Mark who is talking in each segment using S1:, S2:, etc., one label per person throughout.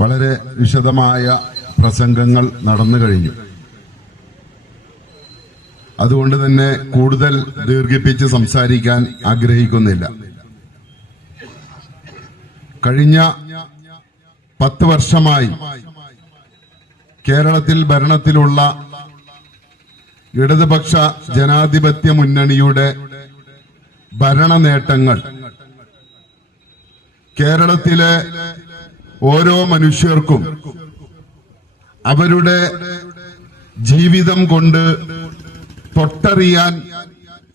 S1: വളരെ വിശദമായ പ്രസംഗങ്ങൾ നടന്നു കഴിഞ്ഞു. അതുകൊണ്ട് തന്നെ കൂടുതൽ ദീർഘിപ്പിച്ച് സംസാരിക്കാൻ ആഗ്രഹിക്കുന്നില്ല. കഴിഞ്ഞ പത്ത് വർഷമായി കേരളത്തിൽ ഭരണത്തിലുള്ള ഇടതുപക്ഷ ജനാധിപത്യ മുന്നണിയുടെ ഭരണ നേട്ടങ്ങൾ കേരളത്തിലെ ഓരോ മനുഷ്യർക്കും അവരുടെ ജീവിതം കൊണ്ട് തൊട്ടറിയാൻ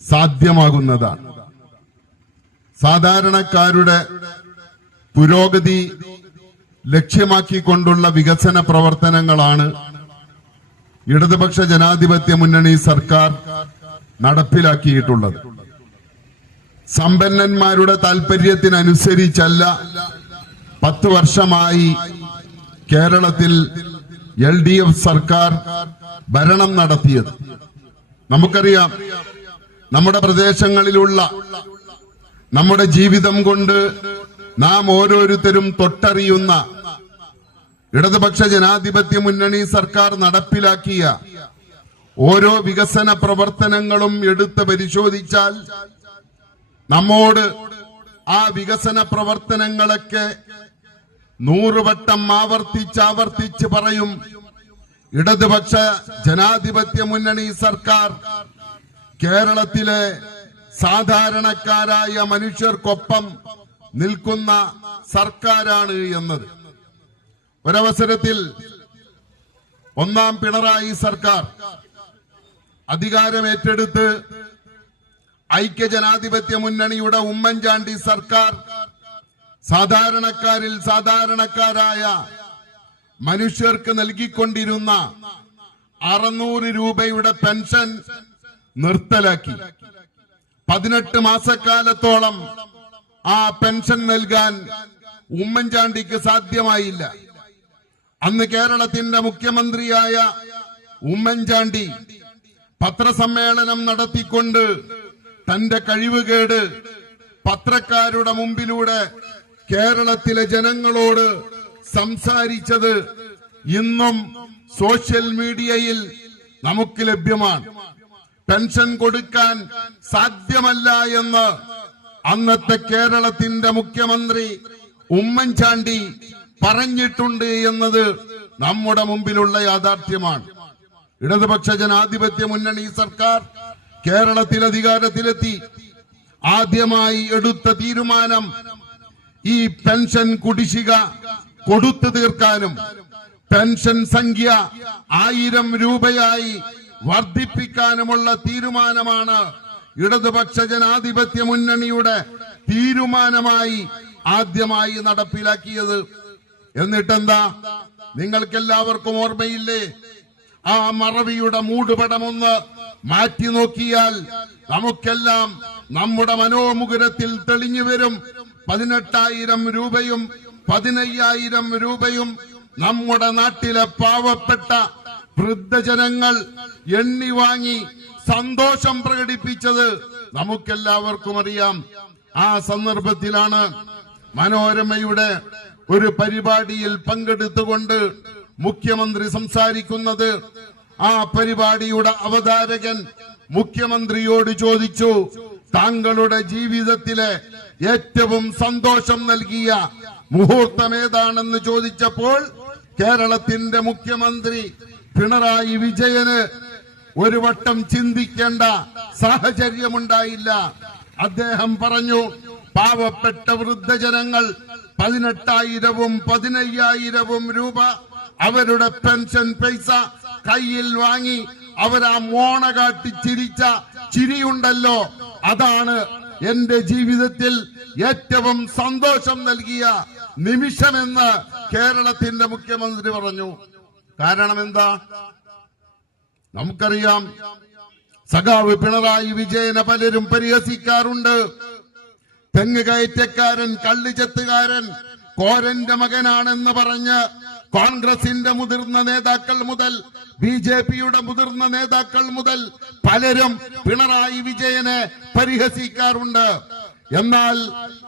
S1: സാധ്യമാകുന്നതാണ്. സാധാരണക്കാരുടെ പുരോഗതി ലക്ഷ്യമാക്കിക്കൊണ്ടുള്ള വികസന പ്രവർത്തനങ്ങളാണ് ഇടതുപക്ഷ ജനാധിപത്യ മുന്നണി സർക്കാർ നടപ്പിലാക്കിയിട്ടുള്ളത്. സമ്പന്നന്മാരുടെ താൽപര്യത്തിനനുസരിച്ചല്ല പത്ത് വർഷമായി കേരളത്തിൽ എൽ ഡി എഫ് സർക്കാർ ഭരണം നടത്തിയത്. നമുക്കറിയാം നമ്മുടെ പ്രദേശങ്ങളിലുള്ള നമ്മുടെ ജീവിതം കൊണ്ട് നാം ഓരോരുത്തരും തൊട്ടറിയുന്ന ഇടതുപക്ഷ ജനാധിപത്യ മുന്നണി സർക്കാർ നടപ്പിലാക്കിയ ഓരോ വികസന പ്രവർത്തനങ്ങളും എടുത്ത് പരിശോധിച്ചാൽ നമ്മോട് ആ വികസന പ്രവർത്തനങ്ങളൊക്കെ നൂറുവട്ടം ആവർത്തിച്ച് ആവർത്തിച്ച് പറയും. ഇടതുപക്ഷ ജനാധിപത്യ മുന്നണി സർക്കാർ കേരളത്തിലെ സാധാരണക്കാരായ മനുഷ്യർക്കൊപ്പം നിൽക്കുന്ന സർക്കാരാണ് എന്നത്. ഒരവസരത്തിൽ ഒന്നാം പിണറായി സർക്കാർ അധികാരമേറ്റെടുത്ത് ഐക്യജനാധിപത്യ മുന്നണിയുടെ ഉമ്മൻചാണ്ടി സർക്കാർ സാധാരണക്കാരിൽ സാധാരണക്കാരായ മനുഷ്യർക്ക് നൽകിക്കൊണ്ടിരുന്ന അറുന്നൂറ് രൂപയുടെ പെൻഷൻ നിർത്തലാക്കി. പതിനെട്ട് മാസക്കാലത്തോളം ആ പെൻഷൻ നൽകാൻ ഉമ്മൻചാണ്ടിക്ക് സാധ്യമായില്ല. അന്ന് കേരളത്തിന്റെ മുഖ്യമന്ത്രിയായ ഉമ്മൻചാണ്ടി പത്രസമ്മേളനം നടത്തിക്കൊണ്ട് തന്റെ കഴിവുകേട് പത്രക്കാരുടെ മുമ്പിലൂടെ കേരളത്തിലെ ജനങ്ങളോട് സംസാരിച്ചത് ഇന്നും സോഷ്യൽ മീഡിയയിൽ നമുക്ക് ലഭ്യമാണ്. പെൻഷൻ കൊടുക്കാൻ സാധ്യമല്ല എന്ന് അന്നത്തെ കേരളത്തിന്റെ മുഖ്യമന്ത്രി ഉമ്മൻചാണ്ടി പറഞ്ഞിട്ടുണ്ട് എന്നത് നമ്മുടെ മുമ്പിലുള്ള യാഥാർത്ഥ്യമാണ്. ഇടതുപക്ഷ ജനാധിപത്യ മുന്നണി സർക്കാർ കേരളത്തിൽ അധികാരത്തിലെത്തി. ആദ്യമായി എടുത്ത തീരുമാനം ഈ പെൻഷൻ കുടിശ്ശിക കൊടുത്തു തീർക്കാനും പെൻഷൻ സംഖ്യ ആയിരം രൂപയായി വർദ്ധിപ്പിക്കാനുമുള്ള തീരുമാനമാണ് ഇടതുപക്ഷ ജനാധിപത്യ മുന്നണിയുടെ തീരുമാനമായി ആദ്യമായി നടപ്പിലാക്കിയത്. എന്നിട്ടെന്താ? നിങ്ങൾക്കെല്ലാവർക്കും ഓർമ്മയില്ലേ? ആ മറവിയുടെ മൂടുപടമൊന്ന് മാറ്റി നോക്കിയാൽ നമുക്കെല്ലാം നമ്മുടെ മനോമുകുരത്തിൽ തെളിഞ്ഞു വരും. പതിനെട്ടായിരം രൂപയും പതിനയ്യായിരം രൂപയും നമ്മുടെ നാട്ടിലെ പാവപ്പെട്ട വൃദ്ധജനങ്ങൾ എണ്ണി വാങ്ങി സന്തോഷം പ്രകടിപ്പിച്ചത് നമുക്കെല്ലാവർക്കും അറിയാം. ആ സന്ദർഭത്തിലാണ് മനോരമയുടെ ഒരു പരിപാടിയിൽ പങ്കെടുത്തുകൊണ്ട് മുഖ്യമന്ത്രി സംസാരിക്കുന്നത്. ആ പരിപാടിയുടെ അവതാരകൻ മുഖ്യമന്ത്രിയോട് ചോദിച്ചു താങ്കളുടെ ജീവിതത്തിലെ ഏറ്റവും സന്തോഷം നൽകിയ മുഹൂർത്തം ഏതാണെന്ന് ചോദിച്ചപ്പോൾ കേരളത്തിന്റെ മുഖ്യമന്ത്രി പിണറായി വിജയന് ഒരു വട്ടം ചിന്തിക്കേണ്ട സാഹചര്യമുണ്ടായില്ല. അദ്ദേഹം പറഞ്ഞു പാവപ്പെട്ട വൃദ്ധജനങ്ങൾ പതിനെട്ടായിരവും പതിനയ്യായിരവും രൂപ അവരുടെ പെൻഷൻ പൈസ കയ്യിൽ വാങ്ങി അവരാ മോണ കാട്ടി ചിരിച്ച ചിരിയുണ്ടല്ലോ. അതാണ് എന്റെ ജീവിതത്തിൽ ഏറ്റവും സന്തോഷം നൽകിയ നിമിഷമെന്ന് കേരളത്തിന്റെ മുഖ്യമന്ത്രി പറഞ്ഞു. കാരണം എന്താ? നമുക്കറിയാം സഖാവ് പിണറായി വിജയനെ പലരും പരിഹസിക്കാറുണ്ട്. തെങ്ങ് കയറ്റക്കാരൻ കള്ളിച്ചെത്തുകാരൻ കോരന്റെ മകനാണെന്ന് പറഞ്ഞ് കോൺഗ്രസിന്റെ മുതിർന്ന നേതാക്കൾ മുതൽ ബി ജെ പിയുടെ മുതിർന്ന നേതാക്കൾ മുതൽ പലരും പിണറായി വിജയനെ പരിഹസിക്കാറുണ്ട്. എന്നാൽ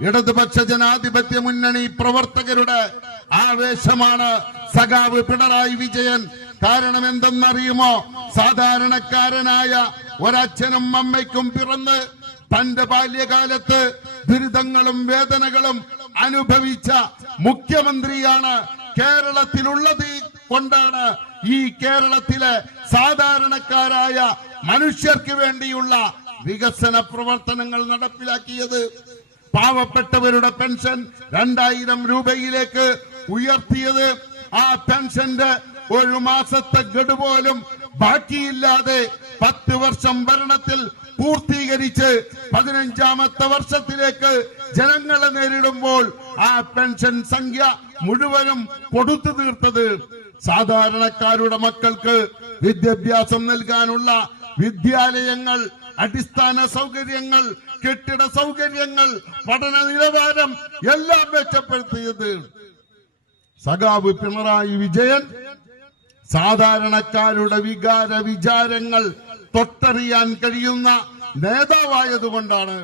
S1: ഇടതുപക്ഷ ജനാധിപത്യ മുന്നണി പ്രവർത്തകരുടെ ആവേശമാണ് സഖാവ് പിണറായി വിജയൻ. കാരണം എന്തെന്നറിയുമോ സാധാരണക്കാരനായ ഒരച്ഛനും അമ്മയ്ക്കും പിറന്ന് തന്റെ ബാല്യകാലത്ത് ദുരിതങ്ങളും വേദനകളും അനുഭവിച്ച മുഖ്യമന്ത്രിയാണ് കേരളത്തിലുള്ളത് കൊണ്ടാണ് ഈ കേരളത്തിലെ സാധാരണക്കാരായ മനുഷ്യർക്ക് വേണ്ടിയുള്ള വികസന പ്രവർത്തനങ്ങൾ നടപ്പിലാക്കിയത്. പാവപ്പെട്ടവരുടെ പെൻഷൻ രണ്ടായിരം രൂപയിലേക്ക് ഉയർത്തിയത്. ആ പെൻഷന്റെ ഒരു മാസത്തെ ഗഡു പോലും ബാക്കിയില്ലാതെ പത്ത് വർഷം ഭരണത്തിൽ പൂർത്തീകരിച്ച് പതിനഞ്ചാമത്തെ വർഷത്തിലേക്ക് ജനങ്ങളെ നേരിടുമ്പോൾ ആ പെൻഷൻ സംഖ്യ മുഴുവനും കൊടുത്തു തീർത്തത് സാധാരണക്കാരുടെ മക്കൾക്ക് വിദ്യാഭ്യാസം നൽകാനുള്ള വിദ്യാലയങ്ങൾ അടിസ്ഥാന സൗകര്യങ്ങൾ കെട്ടിട സൗകര്യങ്ങൾ പഠന നിലവാരം എല്ലാം മെച്ചപ്പെടുത്തിയത്. സഖാവ് പിണറായി വിജയൻ സാധാരണക്കാരുടെ വികാര വിചാരങ്ങൾ തൊട്ടറിയാൻ കഴിയുന്ന നേതാവായതുകൊണ്ടാണ്.